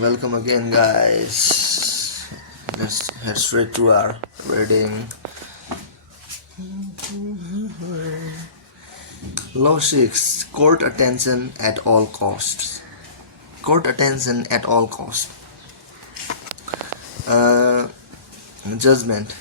Welcome again, guys. Let's head straight to our reading. Law 6. Court attention at all costs. Court attention at all costs. Judgment.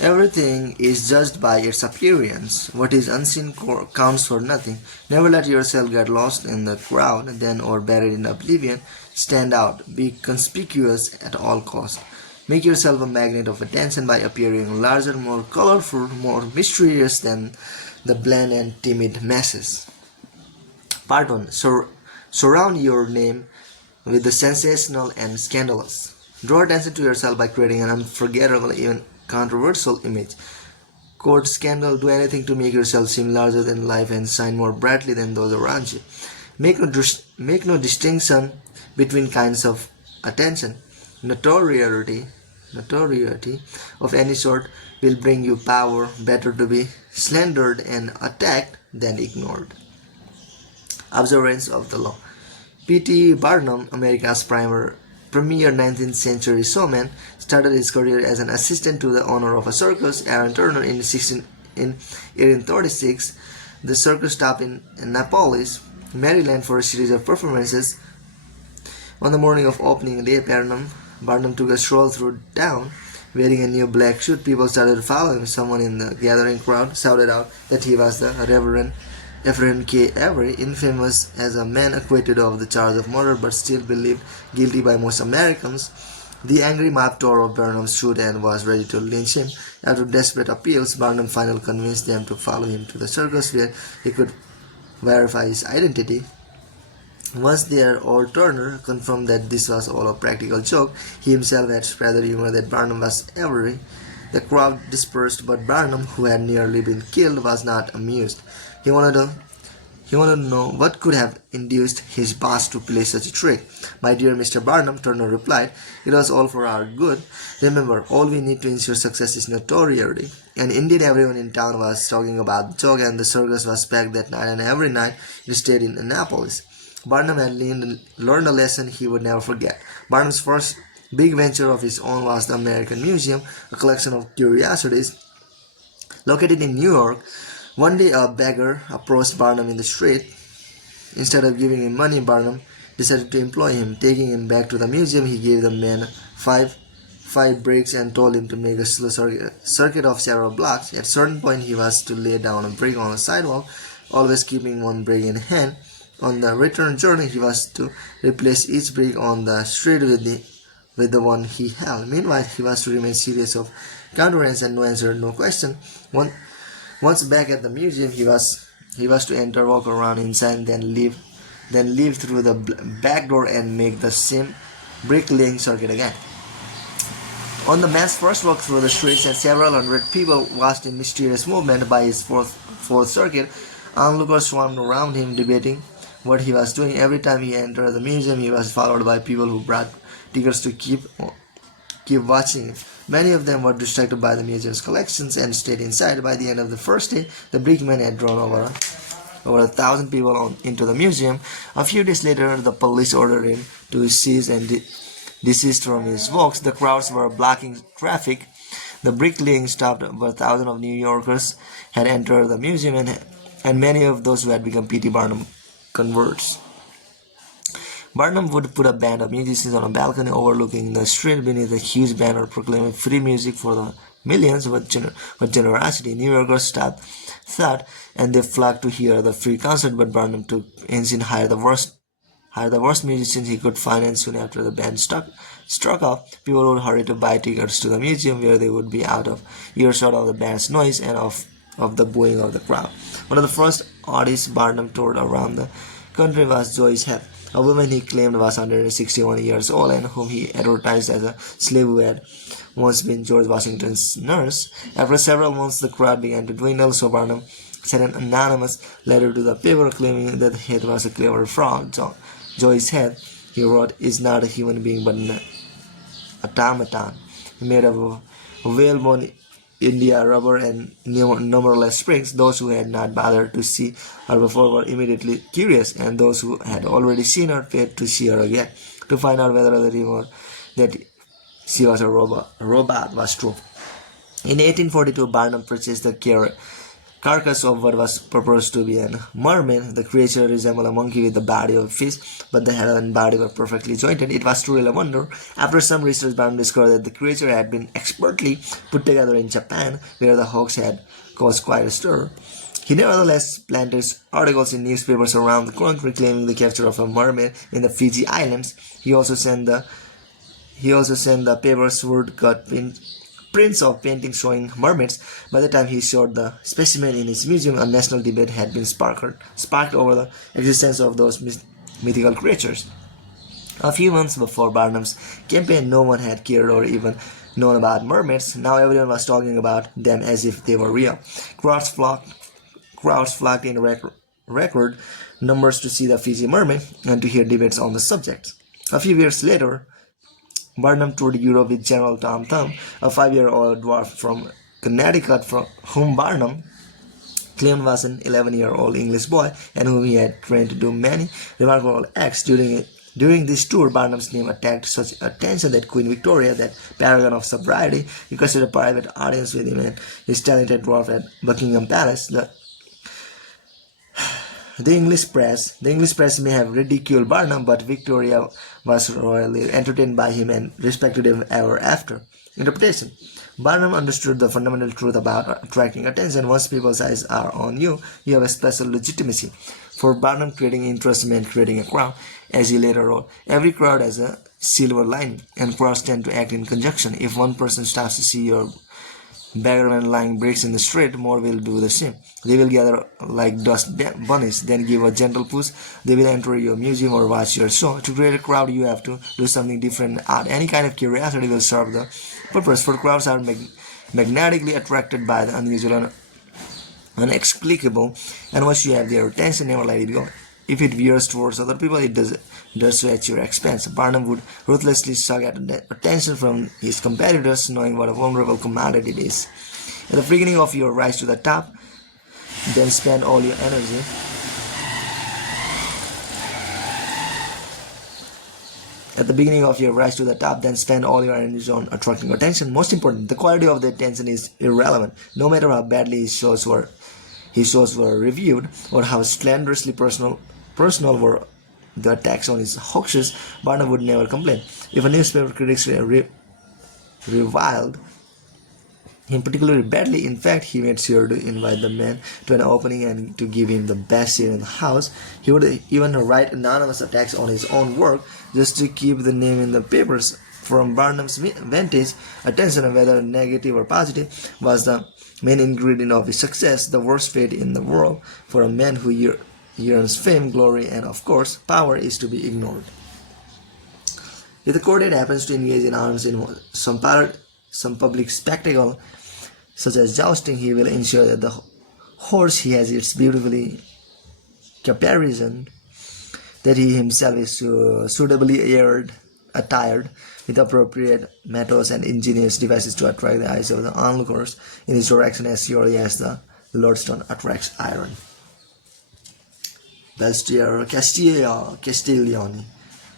Everything is judged by its appearance. What is unseen counts for nothing. Never let yourself get lost in the crowd, then or buried in oblivion. Stand out. Be conspicuous at all costs. Make yourself a magnet of attention by appearing larger, more colorful, more mysterious than the bland and timid masses. Part 1. Surround your name with the sensational and scandalous. Draw attention to yourself by creating an unforgettable, even controversial image. Court scandal. Do anything to make yourself seem larger than life and shine more brightly than those around you. Make no distinction between kinds of attention. Notoriety of any sort will bring you power. Better to be slandered and attacked than ignored. Observance of the law. P.T. Barnum, America's premier 19th century showman, started his career as an assistant to the owner of a circus, Aaron Turner, in 1836. The circus stopped in Annapolis, Maryland for a series of performances. On the morning of opening day, Barnum took a stroll through town. Wearing a new black suit, people started following him. Someone in the gathering crowd shouted out that he was the Reverend Ephraim K. Avery, infamous as a man acquitted of the charge of murder but still believed guilty by most Americans. The angry mob tore off Barnum's suit and was ready to lynch him. After desperate appeals, Barnum finally convinced them to follow him to the circus where he could verify his identity. Once there, old Turner confirmed that this was all a practical joke. He himself had spread the rumor that Barnum was Avery. The crowd dispersed, but Barnum, who had nearly been killed, was not amused. He wanted to know what could have induced his boss to play such a trick. "My dear Mr. Barnum," Turner replied, "it was all for our good. Remember, all we need to ensure success is notoriety." And indeed, everyone in town was talking about the joke, and the circus was packed that night, and every night it stayed in Annapolis. Barnum had learned a lesson he would never forget. Barnum's first big venture of his own was the American Museum, a collection of curiosities located in New York. One day a beggar approached Barnum in the street. Instead of giving him money, Barnum decided to employ him. Taking him back to the museum, he gave the man five bricks and told him to make a slow circuit of several blocks. At a certain point, he was to lay down a brick on the sidewalk, always keeping one brick in hand. On the return journey, he was to replace each brick on the street with the one he held. Meanwhile, he was to remain serious of countenance and no answer, no question. Once back at the museum, he was to enter, walk around inside, then leave through the back door and make the same brick-laying circuit again. On the man's first walk through the streets, and several hundred people watched in mysterious movement by his fourth circuit, onlookers swarmed around him, debating what he was doing. Every time he entered the museum, he was followed by people who brought tickets to keep watching him. Many of them were distracted by the museum's collections and stayed inside. By the end of the first day, the brickman had drawn over 1,000 people into the museum. A few days later, the police ordered him to cease and desist from his works. The crowds were blocking traffic. The bricklaying stopped. Over 1,000 of New Yorkers had entered the museum, and many of those who had become P.T. Barnum converts. Barnum would put a band of musicians on a balcony overlooking the street beneath a huge banner proclaiming free music for the millions. With generosity, New Yorkers thought, and they flocked to hear the free concert. But Barnum took pains in hire the worst musicians he could find, and soon after the band struck off, people would hurry to buy tickets to the museum, where they would be out of earshot of the band's noise and of the booing of the crowd. One of the first artists Barnum toured around the country was Joyce Heath, a woman he claimed was 161 years old and whom he advertised as a slave who had once been George Washington's nurse. After several months, the crowd began to dwindle, so Barnum sent an anonymous letter to the paper claiming that Heath was a clever fraud. Joyce Heath, he wrote, is not a human being but an automaton made of whalebone, India rubber, and numberless springs. Those who had not bothered to see her before were immediately curious, and those who had already seen her paid to see her again. to find out whether the rumor that she was a robot was true. In 1842, Barnum purchased the carcass of what was purported to be a mermaid. The creature resembled a monkey with the body of a fish, but the head and body were perfectly jointed. It was truly a wonder. After some research, Barnum discovered that the creature had been expertly put together in Japan, where the hoax had caused quite a stir. He nevertheless planted articles in newspapers around the country claiming the capture of a mermaid in the Fiji Islands. He also sent the papers woodcut prints of paintings showing mermaids. By the time he showed the specimen in his museum, a national debate had been sparked over the existence of those mythical creatures. A few months before Barnum's campaign, no one had cared or even known about mermaids. Now everyone was talking about them as if they were real. Crowds flocked in record numbers to see the Fiji mermaid and to hear debates on the subject. A few years later, Barnum toured Europe with General Tom Thumb, a 5-year-old dwarf from Connecticut whom Barnum claimed was an 11-year-old English boy and whom he had trained to do many remarkable acts. During this tour, Barnum's name attracted such attention that Queen Victoria, that paragon of sobriety, requested a private audience with him and his talented dwarf at Buckingham Palace. The English press may have ridiculed Barnum, but Victoria was royally entertained by him and respected him ever after. Interpretation: Barnum understood the fundamental truth about attracting attention. Once people's eyes are on you, you have a special legitimacy. For Barnum, creating interest meant creating a crowd. As he later wrote, every crowd has a silver lining, and crowds tend to act in conjunction. If one person starts to see your beggarman lying bricks in the street, more will do the same. They will gather like dust bunnies, then give a gentle push. They will enter your museum or watch your show. To create a crowd, you have to do something different. Any kind of curiosity will serve the purpose, for crowds are magnetically attracted by the unusual and inexplicable, and once you have their attention, never let it go. If it veers towards other people, it does so at your expense. Barnum would ruthlessly suck at attention from his competitors, knowing what a vulnerable commodity it is. At the beginning of your rise to the top, then spend all your energy on attracting attention. Most important, the quality of the attention is irrelevant. No matter how badly his shows were reviewed, or how slanderously personal were the attacks on his hoaxes, Barnum would never complain. If a newspaper critics reviled him particularly badly, in fact, he made sure to invite the man to an opening and to give him the best seat in the house. He would even write anonymous attacks on his own work just to keep the name in the papers. From Barnum's vantage, attention, whether negative or positive, was the main ingredient of his success. The worst fate in the world for a man who yearns fame, glory, and of course power is to be ignored. If the courtier happens to engage in arms in some public spectacle, such as jousting, he will ensure that the horse he has is beautifully caparisoned, that he himself is suitably attired with appropriate methods and ingenious devices to attract the eyes of the onlookers in his direction as surely as the lodestone attracts iron. Bastiero Castiglione,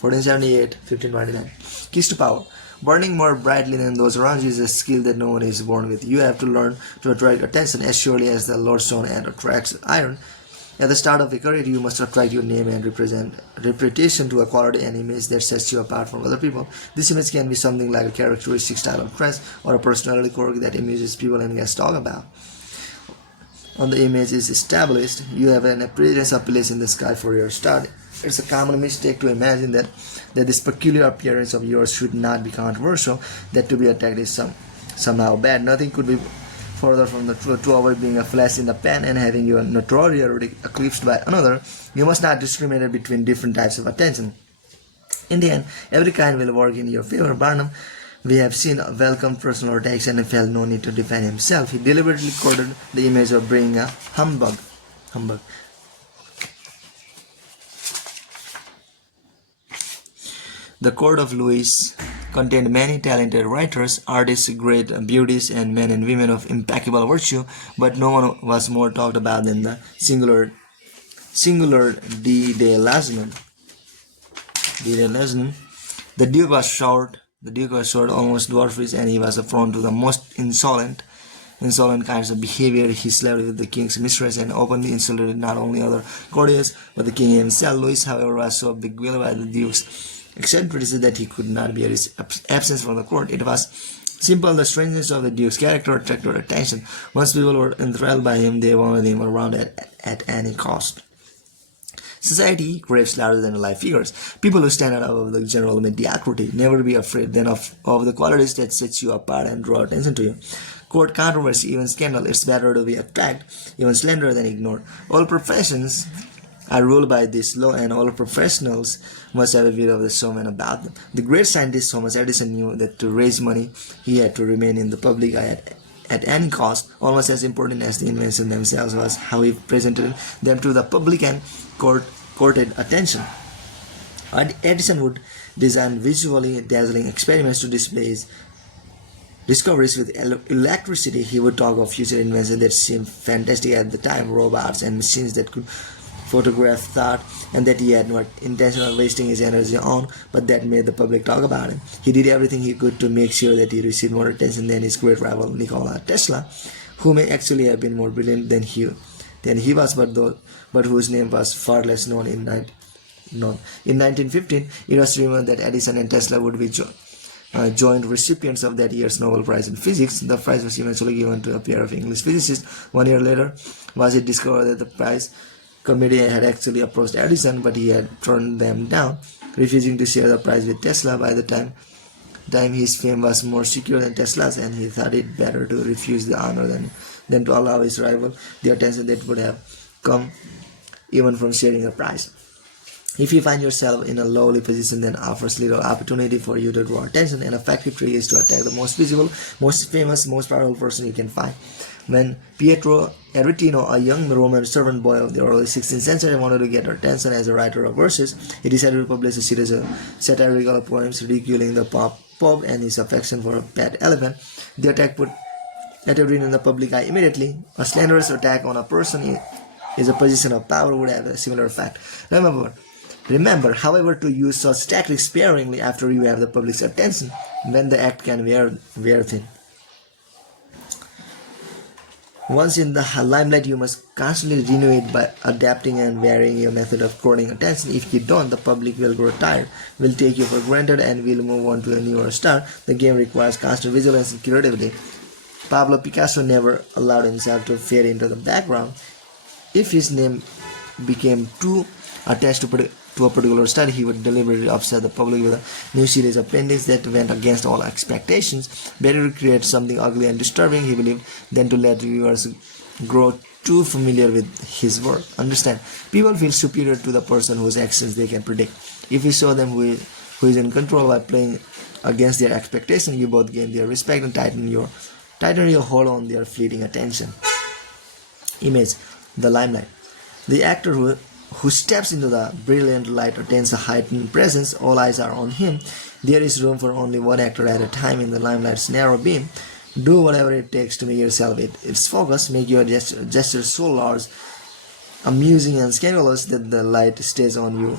1478-1529. Keys to power. Burning more brightly than those around you is a skill that no one is born with. You have to learn to attract attention as surely as the lodestone attracts iron. At the start of a career, you must attract your name and reputation to a quality and image that sets you apart from other people. This image can be something like a characteristic style of dress or a personality quirk that amuses people and gets talked about. When the image is established, you have an appearance of place in the sky for your start. It's a common mistake to imagine that this peculiar appearance of yours should not be controversial, that to be attacked is somehow bad. Nothing could be further from the truth. To avoid being a flash in the pan and having your notoriety eclipsed by another, you must not discriminate between different types of attention. In the end, every kind will work in your favor. Barnum, we have seen, welcomed personal attacks and felt no need to defend himself. He deliberately courted the image of being a humbug. The court of Louis contained many talented writers, artists, great beauties, and men and women of impeccable virtue, but no one was more talked about than the singular de Lauzun, The Duke was short. The Duke was short, almost dwarfish, and he was prone to the most insolent kinds of behavior. He slept with the king's mistress and openly insulted not only other courtiers but the king himself. Louis, however, was so beguiled by the Duke's eccentricity that he could not bear his absence from the court. It was simple. The strangeness of the Duke's character attracted attention. Once people were enthralled by him, they wanted him around at any cost. Society craves larger-than-life figures, people who stand out above the general mediocrity. Never be afraid then of the qualities that set you apart and draw attention to you. Court controversy, even scandal, it's better to be attacked, even slandered than ignored. All professions are ruled by this law, and all professionals must have a bit of the showman about them. The great scientist Thomas Edison knew that to raise money, he had to remain in the public eye at any cost. Almost as important as the inventions themselves was how he presented them to the public and courted attention. Edison would design visually dazzling experiments to display his discoveries with electricity. He would talk of future inventions that seemed fantastic at the time, robots and machines that could photograph thought, and that he had not intention of wasting his energy on, but that made the public talk about him. He did everything he could to make sure that he received more attention than his great rival Nikola Tesla, who may actually have been more brilliant than he was, but whose name was far less known in 1915. It was rumored that Edison and Tesla would be joint recipients of that year's Nobel Prize in Physics. The prize was eventually given to a pair of English physicists. 1 year later, was it discovered that the prize committee had actually approached Edison, but he had turned them down, refusing to share the prize with Tesla. By the time his fame was more secure than Tesla's, and he thought it better to refuse the honor than to allow his rival the attention that would have come even from sharing the prize. If you find yourself in a lowly position that offers little opportunity for you to draw attention, an effective trick is to attack the most visible, most famous, most powerful person you can find. When Pietro Aretino, a young Roman servant boy of the early 16th century, wanted to get attention as a writer of verses, he decided to publish a series of satirical poems ridiculing the Pope and his affection for a pet elephant. The attack put Aretino in the public eye immediately. A slanderous attack on a person is a position of power would have a similar effect. Remember, however, to use such tactics sparingly after you have the public's attention, when the act can wear thin. Once in the limelight, you must constantly renew it by adapting and varying your method of courting attention. If you don't, the public will grow tired, will take you for granted, and will move on to a newer star. The game requires constant vigilance and creativity. Pablo Picasso never allowed himself to fade into the background. If his name became too attached to a particular style, he would deliberately upset the public with a new series of paintings that went against all expectations. Better to create something ugly and disturbing, he believed, than to let viewers grow too familiar with his work. Understand, people feel superior to the person whose actions they can predict. If you show them who is in control by playing against their expectations, you both gain their respect and tighten your hold on their fleeting attention. Image: the limelight. The actor who steps into the brilliant light attains a heightened presence. All eyes are on him. There is room for only one actor at a time in the limelight's narrow beam. Do whatever it takes to make yourself its focus. Make your gesture so large, amusing, and scandalous that the light stays on you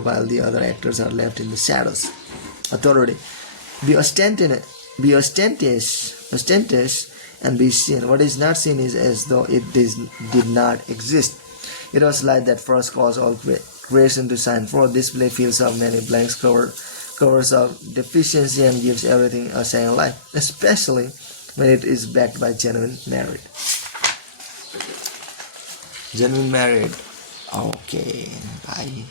while the other actors are left in the shadows. Authority. Be ostentatious and be seen. What is not seen is as though it did not exist. It was light that first caused all creation to shine forth. This play fills up many blanks, covers up deficiency, and gives everything a shining light, especially when it is backed by genuine merit. Genuine merit. Okay, bye.